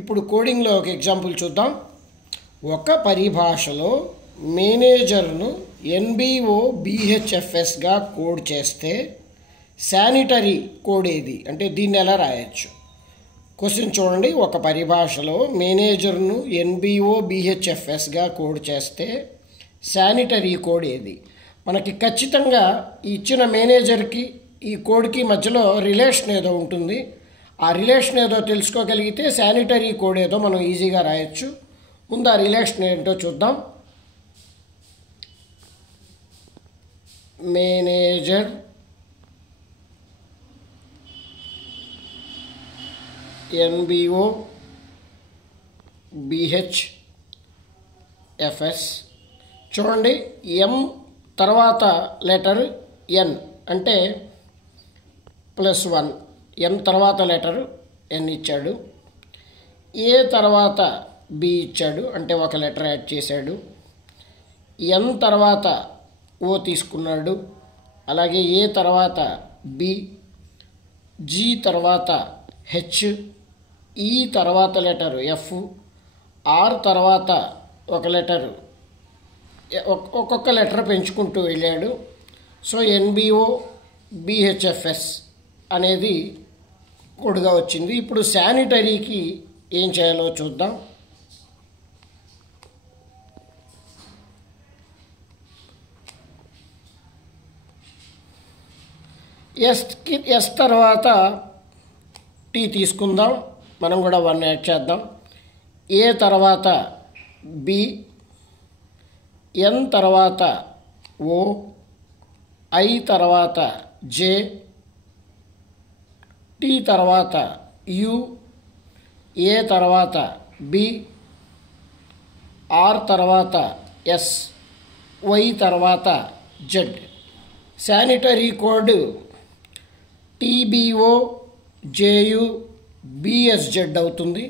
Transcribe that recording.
ఇప్పుడు కోడింగ్లో ఒక ఎగ్జాంపుల్ చూద్దాం. ఒక పరిభాషలో మేనేజర్ను ఎన్బిఓ బిహెచ్ఎఫ్ఎస్గా కోడ్ చేస్తే శానిటరీ కోడ్ ఏది అంటే దీన్ని ఎలా రాయొచ్చు? క్వశ్చన్ చూడండి. ఒక పరిభాషలో మేనేజర్ను ఎన్బిఓ బిహెచ్ఎఫ్ఎస్గా కోడ్ చేస్తే శానిటరీ కోడ్ ఏది? మనకి ఖచ్చితంగా ఇచ్చిన మేనేజర్కి ఈ కోడ్కి మధ్యలో రిలేషన్ ఏదో ఉంటుంది. ఆ రిలేషన్ ఏదో తెలుసుకోగలిగితే శానిటరీ కోడ్ ఏదో మనం ఈజీగా రాయొచ్చు. ముందు ఆ రిలేషన్ ఏంటో చూద్దాం. Manager NBO BHFS. చూడండి, ఎం తర్వాత లెటర్ ఎన్ అంటే +1, ఎం తర్వాత లెటర్ ఎన్ ఇచ్చాడు. ఏ తర్వాత బి ఇచ్చాడు అంటే ఒక లెటర్ యాడ్ చేశాడు. ఎన్ తర్వాత ఓ తీసుకున్నాడు, అలాగే ఏ తర్వాత బి, జి తర్వాత హెచ్, ఈ తర్వాత లెటర్ ఎఫ్, ఆర్ తర్వాత ఒక లెటర్, ఒక్కొక్క లెటర్ పెంచుకుంటూ వెళ్ళాడు. సో ఎన్బిఓ బిహెచ్ఎఫ్ఎస్ అనేది కోడ్గా వచ్చింది. ఇప్పుడు శానిటరీకి ఏం చేయాలో చూద్దాం. ఎస్ తర్వాత టీ తీసుకుందాం, మనం కూడా 1 యాడ్ చేద్దాం. ఏ తర్వాత బి, ఎన్ తర్వాత ఓ, ఐ తర్వాత జే, టీ తర్వాత యు, ఏ తర్వాత బి, ఆర్ తర్వాత ఎస్, వై తర్వాత జెడ్. శానిటరీ కోడ్ టీబీఓ జేయు బిఎస్జెడ్ అవుతుంది.